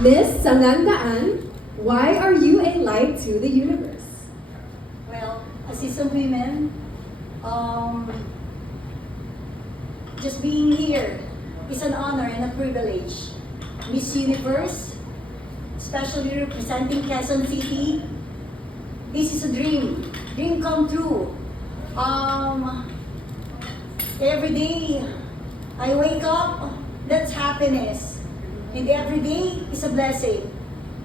Miss Sanandaan, why are you a light to the universe? Well, as is a women, just being here is an honor and a privilege. Miss Universe, especially representing Quezon City, this is a dream come true. Every day I wake up, that's happiness. And every day is a blessing.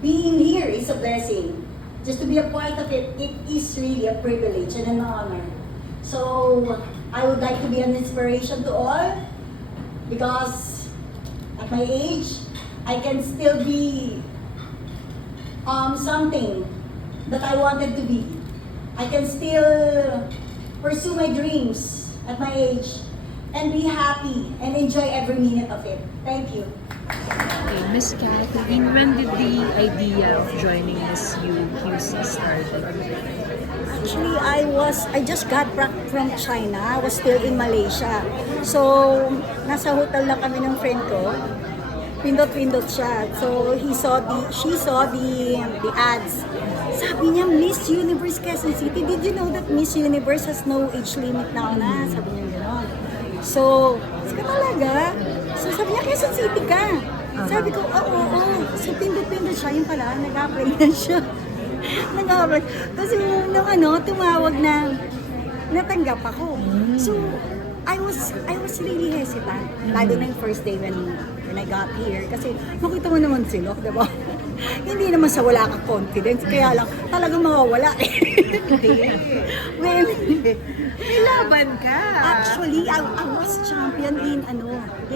Being here is a blessing. Just to be a part of it, it is really a privilege and an honor. So I would like to be an inspiration to all because at my age, I can still be something that I wanted to be. I can still pursue my dreams at my age and be happy and enjoy every minute of it. Thank you. Okay, Miss Kathleen, when did the idea of joining Miss QC start? Actually, I just got back from China. I was still in Malaysia. So, nasa hotel lang kami ng friend ko. Pindot-pindot siya. So, she saw the ads. Sabi niya, Miss Universe Quezon City. Did you know that Miss Universe has no age limit now na? Sabi niya gano'n. So, sige talaga. So, sabi niya, Quezon City ka. Sabi ko, oo. So, pindot-pindot siya. Yung pala, nag-apply na siya. Nag-apply. Tapos nung tumawag na natanggap ako. So, I was really hesitant. Lalo na yung first day when I got here. Kasi nakita mo naman sila, di ba? Hindi naman sa wala kang confidence. Kaya lang, talagang mawawala eh. Well, May laban ka! actually, I was champion in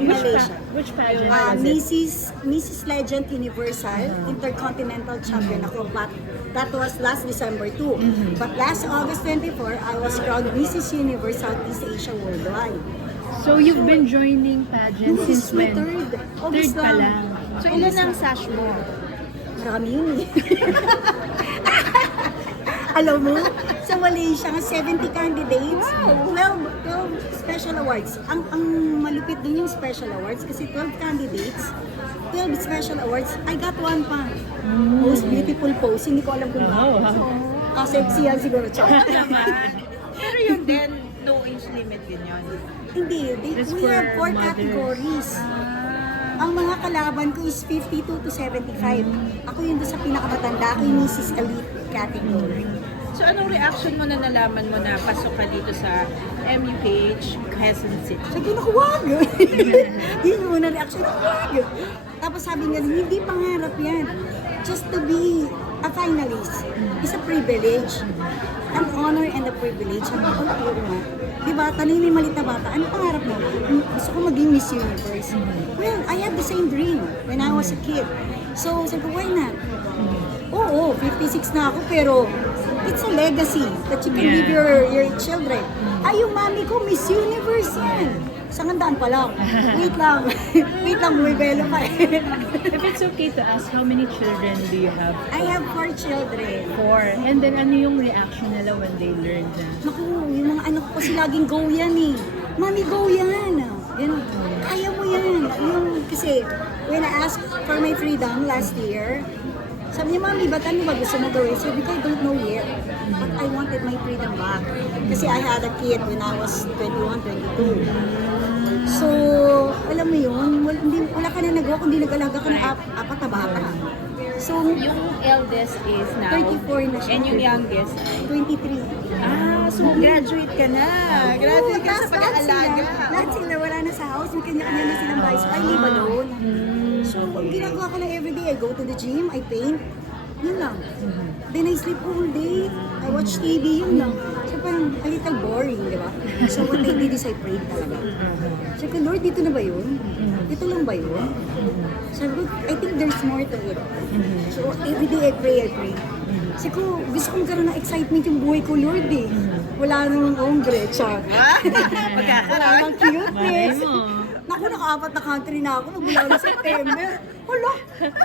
Malaysia. Which pageant was it? Mrs. Legend Universal Intercontinental Champion ako, but that was last December 2. But last August 24, I was crowned Mrs. Universe Southeast Asia Worldwide. So you've been joining pageants This since is my when? third. Third August pa lang. So ilan ang sash mo? Marami yun eh. Alam mo, sa Malaysia, 70 candidates, 12 special awards. Ang malupit dun yung special awards kasi 12 candidates, 12 special awards. I got one pa. Most beautiful pose. Hindi ko alam kung bakit. Sexy yan siguro. Pero yun din, no age limit din yun. Hindi. Just We for have 4 mothers. categories. Ang mga kalaban ko is 52 to 75. Ako yun doon sa pinakamatanda. Ako yung Mrs. Elite category. So anong reaction mo na nalaman mo na pasok ka dito sa MUH Quezon City? Sabi ko, wag! Yun yung muna reaction, wag! Tapos sabi nga, hindi pangarap yan. Just to be a finalist is a privilege. An honor and a privilege. Sabi ko, oo nga. Diba, tanong yung malit na bata, ano pangarap mo? Gusto ko maging Miss Universe. Well, I had the same dream when I was a kid. So, sabi ko, why not? Oo, 56 na ako, pero it's a legacy that you can give your children. Ay, yung mami ko, Miss Universe yan. Sa ngandaan pa lang. Wait lang. Wait lang, bumibelo pa eh. If it's okay to ask, how many children do you have? I have 4 children. 4. And then ano yung reaction nila when they learned na? Naku, yung mga anak ko kasi laging go yan eh. Mami, go yan. Yan, kaya mo yan. Kasi, when I asked for my freedom last year, sabi niya, Mami, ba't ano ba gusto mo gawin? Sabi ko, I don't know yet. But I wanted my freedom back. Kasi I had a kid when I was 21, 22. So, alam mo yun, wala ka na nagawa kundi nag-alaga ka ng apat na bata. So, Yung eldest is now 34 na siya. and yung youngest ay 23. so graduate ka na. Graduate ka sa Tapos pag-aalaga. lahat sila wala na sa house, may kanya-kanya na silang bahay. So, I live alone. So, ang ginagawa ko lang everyday, I go to the gym, I paint, yun lang. Then I sleep all day, I watch TV, yun lang. So, parang a little boring, di ba? So, what I did is I prayed talaga. Sabi ko, Lord, dito na ba yun? Dito lang ba yun? Sabi ko, I think there's more to it. So, everyday I pray. Sabi ko, gusto kong karoon ng excitement yung buhay ko, Lord eh. Wala namang ombre, char. Wala namang cuteness. Naku, naka-4 na country na ako, magmula na September. Hala,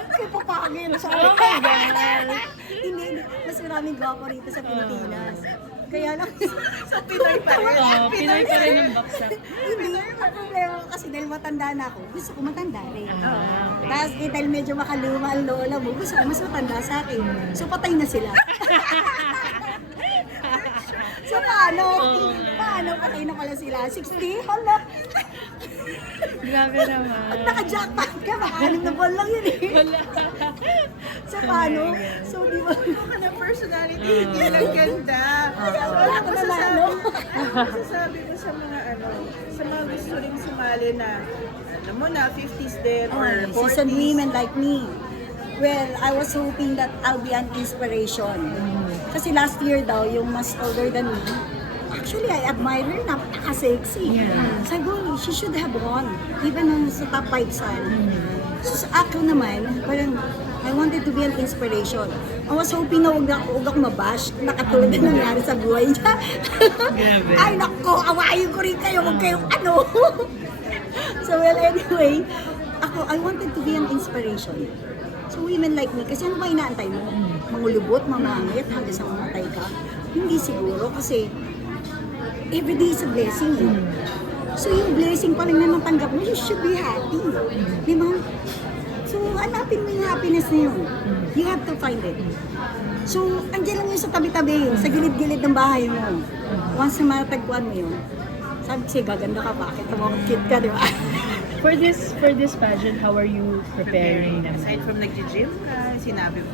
kaya papangin. Hindi, mas maraming gwapo rito sa Pilipinas. Kaya lang, Sa Pinoy pa rin. Oo, Pinoy pa rin ang baksak. hindi. Ang problema ko kasi dahil matanda na ako, gusto ko matanda rin. Okay. Tapos dahil medyo makaluma ang lola mo, gusto ko mas matanda sa akin. So patay na sila. So paano? Paano patay na pala sila? 60? Hala. Grabe naman. Pag naka-jackpot ka, baka 6 na buwan lang yun eh. So paano? So di ba? Ano na personality, hindi lang ganda. Wala ko nanalo. Masasabi ko sa mga sa mga gusto ring sumali na, alam mo na, 50s din or 40s. Seasoned women like me. Well, I was hoping that I'll be an inspiration. Kasi last year daw, yung mas older than me, actually, I admire her, napaka-sexy. Sabi ko, she should have won, even nung sa top 5 saan. So sa ako naman, parang, I wanted to be an inspiration. I was hoping na huwag ako mabash, nakatulad na nangyari sa buhay niya. Ay, nako, awayin ko rin kayo, huwag kayong ano. So well, anyway, I wanted to be an inspiration. So women like me, kasi ano ba inaantay mo? Mangulubot, mamangit, hanggang sa mamatay ka? Hindi siguro, kasi everyday is a blessing eh. So yung blessing pa lang na natanggap mo, you should be happy. Di ba? So hanapin mo yung happiness na yun. You have to find it. So andyan lang yun sa tabi-tabi, sa gilid-gilid ng bahay mo. Once na matagpuan mo yun, sabi ko gaganda ka, bakit mo cute ka, di ba? For this pageant, how are you preparing naman? Aside from nag-gym ka, sinabi mo.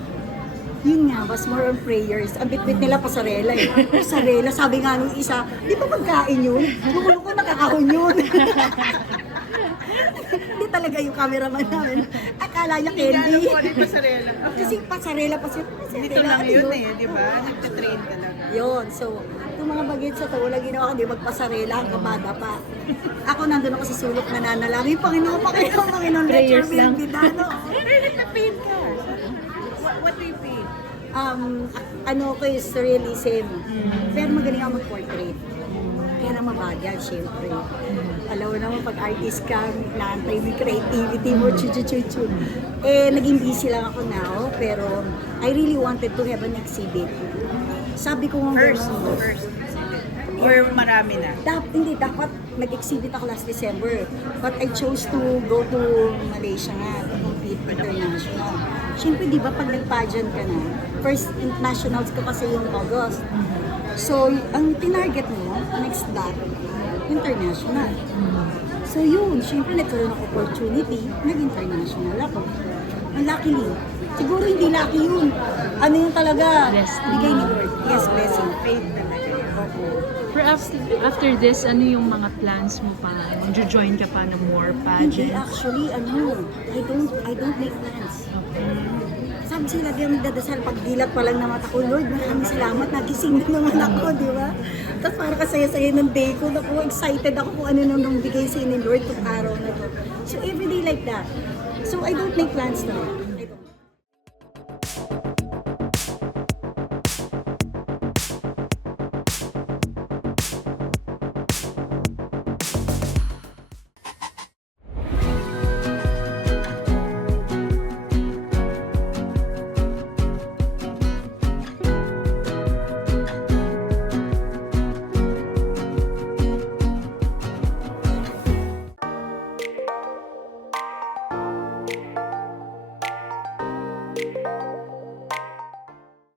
Yun nga, was more on prayers. Ang bit-bit nila pasarela eh. Pasarela, sabi nga nung isa, di ba pagkain yun? Lumulo ko nakakahon yun. Hindi talaga yung cameraman namin. Akala niya Hindi candy. alam ko ano yung pasarela. Kasi pasarela. Dito lang yun eh, di ba? Nagtatrain ka lang. Yun, so, yung mga bagay sa tawa lang ginawa ko, di magpasarela ang kabada pa. Ako nandun ako sa sulok nananalangin, Panginoon, Panginoon, let your Prayers will lang. be done. No? Nag-paint ka. What do you paint? Ano ko is surrealism. Pero magaling ako mag-portrait. Kaya na mabagal, syempre. Alam mo naman, pag artist ka, naantay mo yung creativity mo, chu-chu-chu-chu. Eh, naging busy lang ako now, pero I really wanted to have an exhibit. Sabi ko nga, First. Or marami na? Hindi, dapat nag-exhibit ako last December. But I chose to go to Malaysia nga, to compete international. Siyempre, di ba, pag nag-pageant ka na, first nationals ko kasi yung August. So, ang tinarget mo, next dot, international. So yun, siyempre nagkaroon ng opportunity, nag-international ako. And luckily, siguro hindi lucky yun. Ano yung talaga, Blessing. bigay ni Lord. Yes, blessing. Paint talaga yun. Pero after this, ano yung mga plans mo pa? Mag-join ka pa ng more Hindi, pageants? actually, I don't make plans. Sabi sila, di ang dadasal, pag dilat pa lang na mata ko, Lord, maraming salamat, nagising na naman ako, di ba? Tapos parang kasaya-saya ng day ko, naku, excited ako kung ano nung bigay sa'yo ni Lord itong araw na to. So everyday like that. So I don't make plans na.